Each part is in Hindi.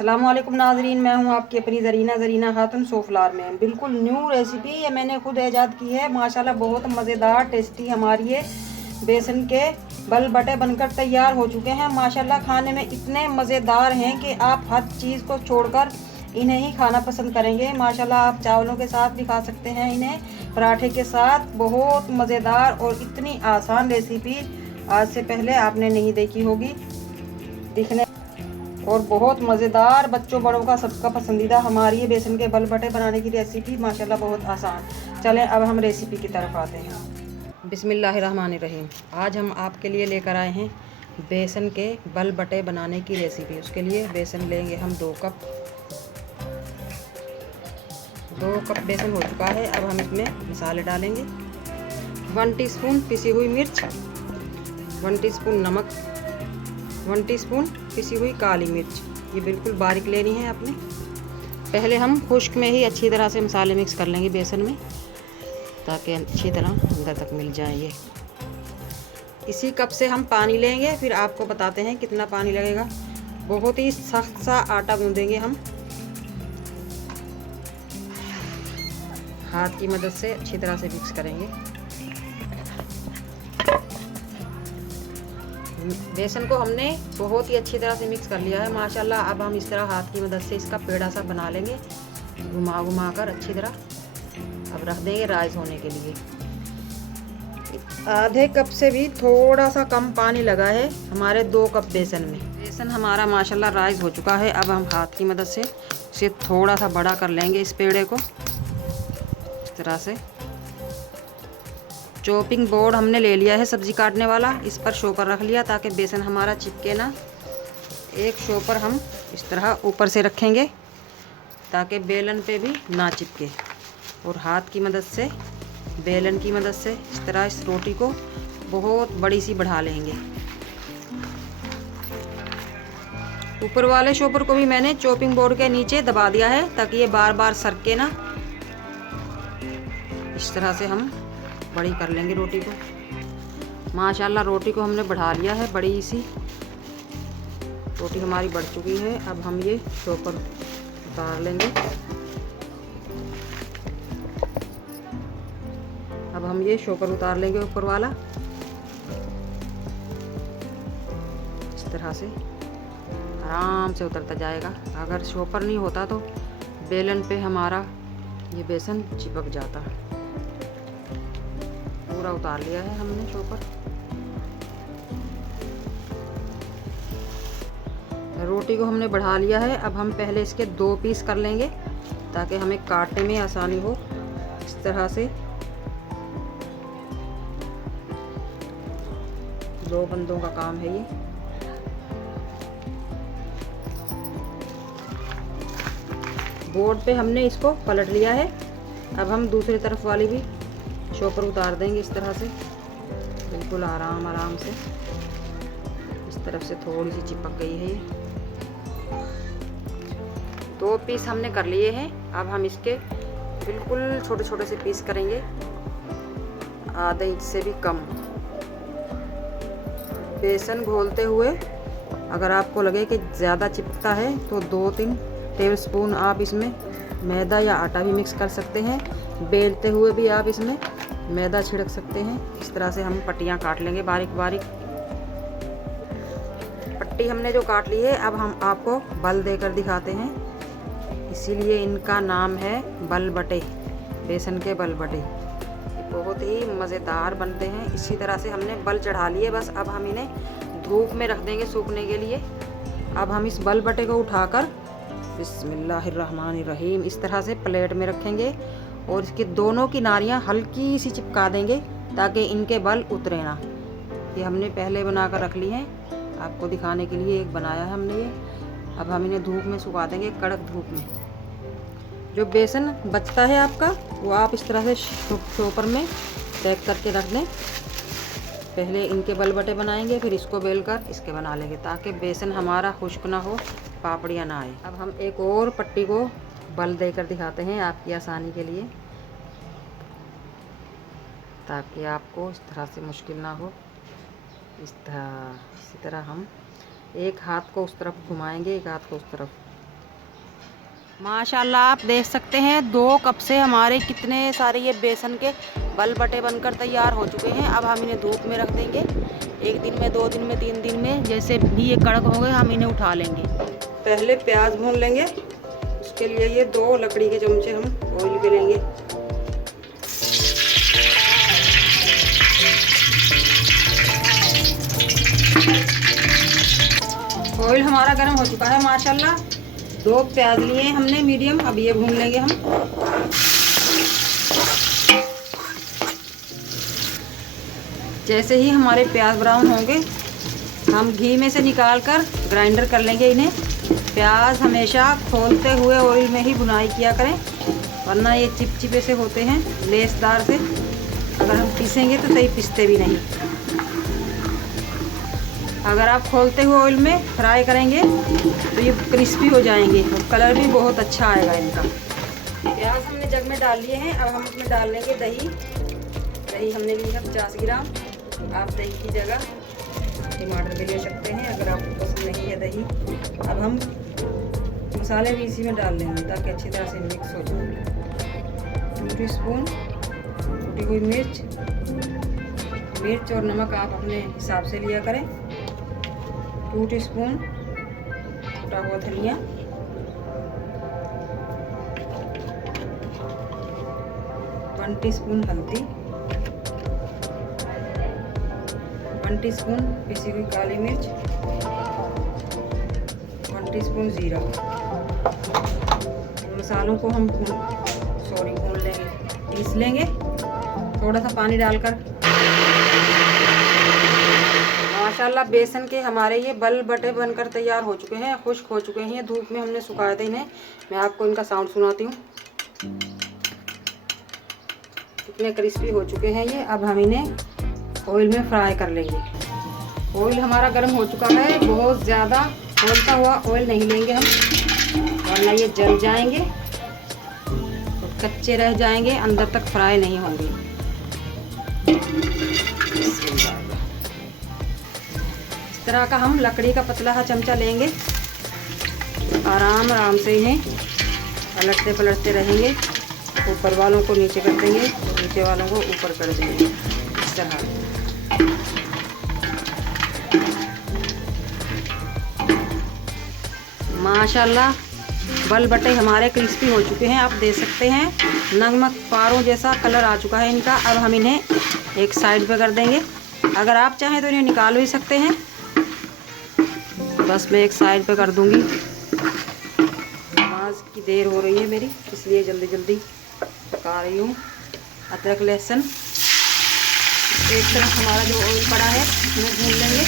अस्सलामुअलैकुम नाजरीन, मैं हूं आपकी अपनी ज़रीना खातून सोफलार में। बिल्कुल न्यू रेसिपी ये मैंने खुद ईजाद की है। माशाल्लाह बहुत मज़ेदार टेस्टी हमारी ये बेसन के बल बटे बनकर तैयार हो चुके हैं। माशाल्लाह खाने में इतने मज़ेदार हैं कि आप हर चीज़ को छोड़कर इन्हें ही खाना पसंद करेंगे। माशाल्लाह आप चावलों के साथ भी खा सकते हैं, इन्हें पराठे के साथ। बहुत मज़ेदार और इतनी आसान रेसिपी आज से पहले आपने नहीं देखी होगी। दिखने और बहुत मज़ेदार, बच्चों बड़ों का सबका पसंदीदा हमारी ये बेसन के बल बटे बनाने की रेसिपी माशाल्लाह बहुत आसान। चलें अब हम रेसिपी की तरफ आते हैं। बिस्मिल्लाहिर्रहमानिर्रहीम। आज हम आपके लिए लेकर आए हैं बेसन के बल बटे बनाने की रेसिपी। उसके लिए बेसन लेंगे हम 2 कप। 2 कप बेसन हो चुका है। अब हम इसमें मसाले डालेंगे। 1 टीस्पून पिसी हुई मिर्च, 1 टीस्पून नमक, 1 टीस्पून पिसी हुई काली मिर्च। ये बिल्कुल बारीक लेनी है आपने। पहले हम खुश्क में ही अच्छी तरह से मसाले मिक्स कर लेंगे बेसन में, ताकि अच्छी तरह अंदर तक मिल जाए। ये इसी कप से हम पानी लेंगे, फिर आपको बताते हैं कितना पानी लगेगा। बहुत ही सख्त सा आटा गूंदेंगे हम हाथ की मदद से, अच्छी तरह से मिक्स करेंगे। बेसन को हमने बहुत ही अच्छी तरह से मिक्स कर लिया है माशाल्लाह। अब हम इस तरह हाथ की मदद से इसका पेड़ा सा बना लेंगे, घुमा घुमा कर अच्छी तरह। अब रख देंगे राइस होने के लिए। आधे कप से भी थोड़ा सा कम पानी लगा है हमारे 2 कप बेसन में। बेसन हमारा माशाल्लाह राइस हो चुका है। अब हम हाथ की मदद से इसे थोड़ा सा बड़ा कर लेंगे, इस पेड़े को इस तरह से। चॉपिंग बोर्ड हमने ले लिया है सब्ज़ी काटने वाला, इस पर शॉपर रख लिया ताकि बेसन हमारा चिपके ना। एक शॉपर हम इस तरह ऊपर से रखेंगे ताकि बेलन पे भी ना चिपके, और हाथ की मदद से, बेलन की मदद से इस तरह इस रोटी को बहुत बड़ी सी बढ़ा लेंगे। ऊपर वाले शॉपर को भी मैंने चॉपिंग बोर्ड के नीचे दबा दिया है ताकि ये बार बार सरके ना। इस तरह से हम बड़ी कर लेंगे रोटी को। माशाल्लाह रोटी को हमने बढ़ा लिया है, बड़ी सी रोटी हमारी बढ़ चुकी है। अब हम ये शॉपर उतार लेंगे। अब हम ये शॉपर उतार लेंगे ऊपर वाला, इस तरह से आराम से उतरता जाएगा। अगर शॉपर नहीं होता तो बेलन पे हमारा ये बेसन चिपक जाता। पूरा उतार लिया है हमने शॉपर। रोटी को हमने बढ़ा लिया है। अब हम पहले इसके 2 पीस कर लेंगे ताकि हमें काटने में आसानी हो। इस तरह से 2 बंदों का काम है ये। बोर्ड पे हमने इसको पलट लिया है। अब हम दूसरी तरफ वाली भी शॉपर उतार देंगे इस तरह से, बिल्कुल आराम आराम से। इस तरफ से थोड़ी सी चिपक गई है ये। 2 पीस हमने कर लिए हैं। अब हम इसके बिल्कुल छोटे छोटे से पीस करेंगे, आधे इंच से भी कम। बेसन घोलते हुए अगर आपको लगे कि ज़्यादा चिपकता है तो 2-3 टेबलस्पून आप इसमें मैदा या आटा भी मिक्स कर सकते हैं। बेलते हुए भी आप इसमें मैदा छिड़क सकते हैं। इस तरह से हम पट्टियाँ काट लेंगे बारीक बारीक। पट्टी हमने जो काट ली है, अब हम आपको बल देकर दिखाते हैं, इसीलिए इनका नाम है बल बटे, बेसन के बल बटे। बहुत ही मज़ेदार बनते हैं। इसी तरह से हमने बल चढ़ा लिए, बस अब हम इन्हें धूप में रख देंगे सूखने के लिए। अब हम इस बल बटे को उठाकर बिस्मिल्लाहिर्रहमानिर्रहीम इस तरह से प्लेट में रखेंगे और इसकी दोनों किनारियाँ हल्की सी चिपका देंगे ताकि इनके बल उतरे ना। ये हमने पहले बना कर रख ली हैं, आपको दिखाने के लिए एक बनाया है हमने ये। अब हम इन्हें धूप में सुखा देंगे, कड़क धूप में। जो बेसन बचता है आपका वो आप इस तरह से शॉपर में पैक करके रख दें। पहले इनके बल बटे बनाएंगे, फिर इसको बेलकर इसके बना लेंगे ताकि बेसन हमारा खुश्क ना हो, पापड़ियाँ ना आए। अब हम एक और पट्टी को बल देकर दिखाते हैं आपकी आसानी के लिए, ताकि आपको इस तरह से मुश्किल ना हो। इसी तरह हम एक हाथ को उस तरफ घुमाएंगे, एक हाथ को उस तरफ। माशाल्लाह आप देख सकते हैं 2 कप से हमारे कितने सारे ये बेसन के बल बटे बनकर तैयार हो चुके हैं। अब हम इन्हें धूप में रख देंगे। 1 दिन में, 2 दिन में, 3 दिन में, जैसे भी ये कड़क हो गए हम इन्हें उठा लेंगे। पहले प्याज भून लेंगे। उसके लिए ये 2 लकड़ी के चमचे हम ऑयल पे लेंगे। ऑयल हमारा गर्म हो चुका है माशाल्लाह। 2 प्याज लिए हमने मीडियम, अब ये भून लेंगे हम। जैसे ही हमारे प्याज ब्राउन होंगे हम घी में से निकाल कर ग्राइंडर कर लेंगे इन्हें। प्याज हमेशा खोलते हुए ऑयल में ही भुनाई किया करें, वरना ये चिपचिपे से होते हैं, लेसदार से। अगर हम पीसेंगे तो सही पिसते भी नहीं। अगर आप खोलते हुए ऑयल में फ्राई करेंगे तो ये क्रिस्पी हो जाएंगे और कलर भी बहुत अच्छा आएगा इनका। प्याज हमने जग में डाल लिए हैं। अब हम इसमें डाल लेंगे दही। दही हमने ली है 50 ग्राम। आप दही की जगह टमाटर भी ले सकते हैं अगर आपको पसंद नहीं है दही। अब हम मसाले भी इसी में डाल लेंगे ताकि अच्छी तरह से मिक्स हो जाए। 2 टीस्पून कुटी हुई मिर्च। मिर्च और नमक आप अपने हिसाब से लिया करें। 2 टीस्पून कुटा हुआ धनिया। 1 टीस्पून हल्दी। 1 टीस्पून पिसी हुई काली मिर्च। 1 टीस्पून जीरा। मसालों को हम भून लेंगे, पीस लेंगे थोड़ा सा पानी डालकर। माशाल्लाह बेसन के हमारे ये बल बटे बनकर तैयार हो चुके हैं, खुश्क हो चुके हैं। धूप में हमने सुखाए थे इन्हें। मैं आपको इनका साउंड सुनाती हूँ। कितने क्रिस्पी हो चुके हैं ये। अब हम इन्हें ऑयल में फ्राई कर लेंगे। ऑयल हमारा गर्म हो चुका है। बहुत ज़्यादा खोलता हुआ ऑयल नहीं लेंगे हम, वरना ये जल जाएंगे और कच्चे रह जाएंगे, अंदर तक फ्राई नहीं होंगे। इस तरह का हम लकड़ी का पतला सा चमचा लेंगे। आराम आराम से इन्हें पलटते पलटते रहेंगे। ऊपर वालों को नीचे कर देंगे, नीचे वालों को ऊपर कर देंगे, इस तरह। माशाल्लाह बल बटे हमारे क्रिस्पी हो चुके हैं। आप देख सकते हैं नमक पारों जैसा कलर आ चुका है इनका। अब हम इन्हें एक साइड पे कर देंगे। अगर आप चाहें तो इन्हें निकाल भी सकते हैं। बस मैं एक साइड पे कर दूंगी। नमाज की देर हो रही है मेरी, इसलिए जल्दी जल्दी पका रही हूँ। अदरक लहसुन एक तरफ हमारा जो ऑयल पड़ा है उन्हें भून लेंगे।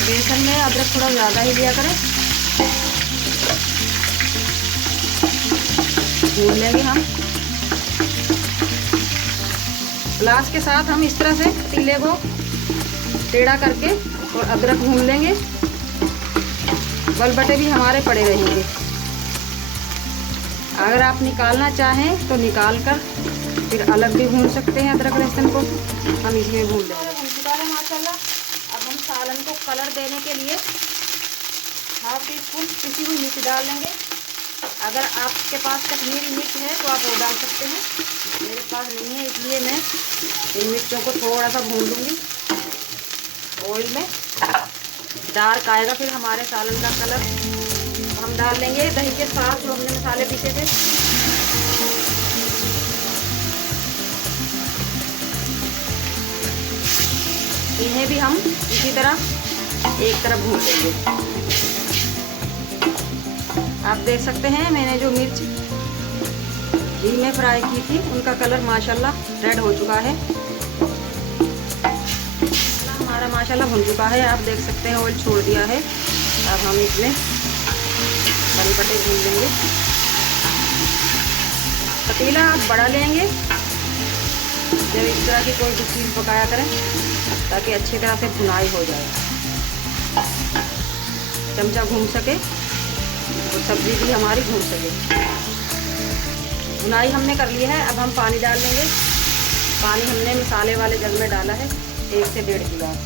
बेसन में अदरक थोड़ा ज़्यादा ही लिया करें। भून लेंगे हम। ग्लास के साथ हम इस तरह से पतीले को टेढ़ा करके और अदरक भून लेंगे। बलबटे भी हमारे पड़े रहेंगे। अगर आप निकालना चाहें तो निकाल कर फिर अलग भी भून सकते हैं। अदरक लहसुन को हम इसमें भून लेंगे। भून चुका है माशाल्लाह। अब हम सालन को कलर देने के लिए 1/2 टीस्पून पिसी हुई मिर्च डाल लेंगे। अगर आपके पास कश्मीरी मिर्च है तो आप वो डाल सकते हैं। मेरे पास नहीं है, इसलिए मैं इन मिर्चों को थोड़ा सा भून लूँगी ऑयल में। डार्क आएगा फिर हमारे सालन का कलर। हम डाल लेंगे दही के साथ जो हमने मसाले पीसे थे। इन्हें भी हम इसी तरह एक तरफ भून लेंगे। आप देख सकते हैं मैंने जो मिर्च घी में फ्राई की थी उनका कलर माशाल्लाह रेड हो चुका है। हमारा माशाल्लाह भुन चुका है। आप देख सकते हैं ऑयल छोड़ दिया है। अब हम इसमें बलबटे भून लेंगे। पतीला आप बड़ा लेंगे जब इस तरह की कोई भी चीज़ पकाया करें ताकि अच्छी तरह से भुनाई हो जाए, चमचा घूम सके और सब्ज़ी भी हमारी घूम सके। भुनाई हमने कर ली है। अब हम पानी डाल लेंगे। पानी हमने मसाले वाले जग में डाला है 1 से 1.5 गिलास।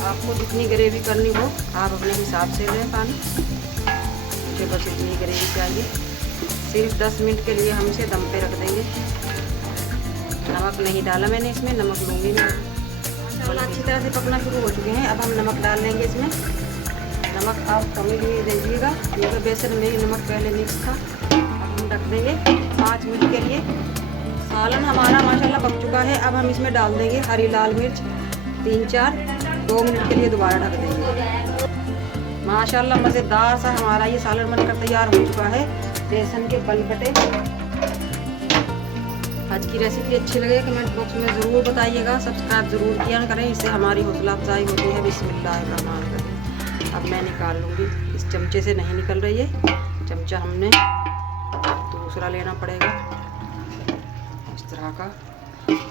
आपको जितनी ग्रेवी करनी हो आप अपने हिसाब से लें पानी। मुझे बस इतनी ग्रेवी चाहिए। सिर्फ 10 मिनट के लिए हम इसे दम पे रख देंगे। नमक नहीं डाला मैंने इसमें, नमक लूँगी मैं। मसाला अच्छी तरह से पकना शुरू हो चुके हैं। अब हम नमक डाल लेंगे इसमें। नमक आप कम ही दीजिएगा क्योंकि बेसन में ही नमक पहले मिक्स था। अब हम रख देंगे 5 मिनट के लिए। सालन हमारा माशाल्लाह पक चुका है। अब हम इसमें डाल देंगे हरी लाल मिर्च 3-4, 2 मिनट के लिए दोबारा ढक देंगे। माशाल्लाह मज़ेदार सा हमारा ये सालन बनकर तैयार हो चुका है। बेसन के बलबटे। आज की रेसिपी अच्छी लगे कमेंट बॉक्स में ज़रूर बताइएगा। सब्सक्राइब ज़रूर किया करें, इससे हमारी हौसला अफजाई होती है। बिस्मिल्लाहिर्रहमानिर्रहीम। अब मैं निकाल लूँगी। इस चमचे से नहीं निकल रही है, चमचा हमने दूसरा लेना पड़ेगा इस तरह का,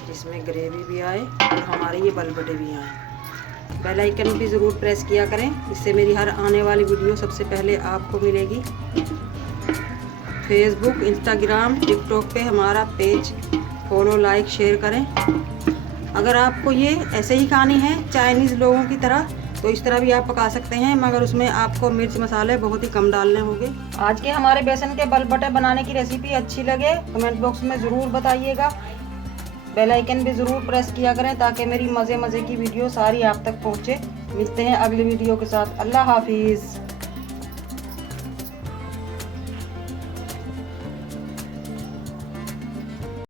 जिसमें ग्रेवी भी आए और हमारे ये बलबटे भी आए। बेल आइकन भी ज़रूर प्रेस किया करें, इससे मेरी हर आने वाली वीडियो सबसे पहले आपको मिलेगी। फेसबुक, इंस्टाग्राम, टिकटॉक पे हमारा पेज फॉलो, लाइक, शेयर करें। अगर आपको ये ऐसे ही खानी है चाइनीज़ लोगों की तरह तो इस तरह भी आप पका सकते हैं, मगर उसमें आपको मिर्च मसाले बहुत ही कम डालने होंगे। आज के हमारे बेसन के बलबटे बनाने की रेसिपी अच्छी लगे कमेंट बॉक्स में ज़रूर बताइएगा। बेल आइकन भी ज़रूर प्रेस किया करें ताकि मेरी मज़े की वीडियो सारी आप तक पहुँचे। मिलते हैं अगली वीडियो के साथ। अल्लाह हाफिज़।